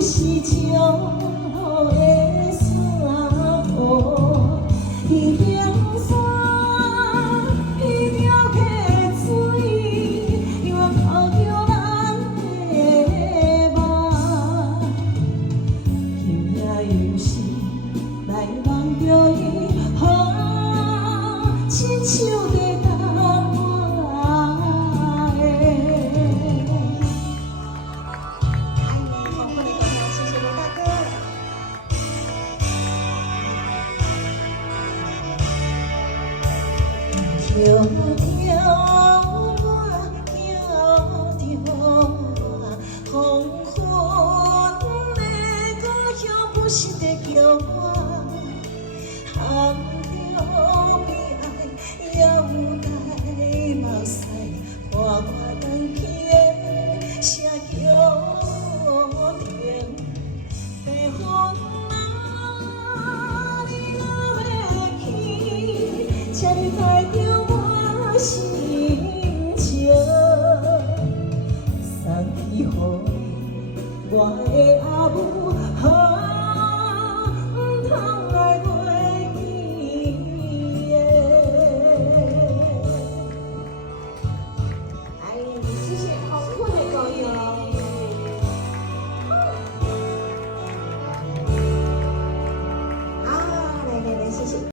是将好的山坡，一条山，一条溪水，又靠着咱的梦。今夜又是来梦着伊，亲像在等我的。迢迢我行着黄昏的故乡，不是在叫我，含着悲哀，也有带目屎，看我等去的社桥亭，白风啊，你若要去，请你带着我心情，送去予我的阿母。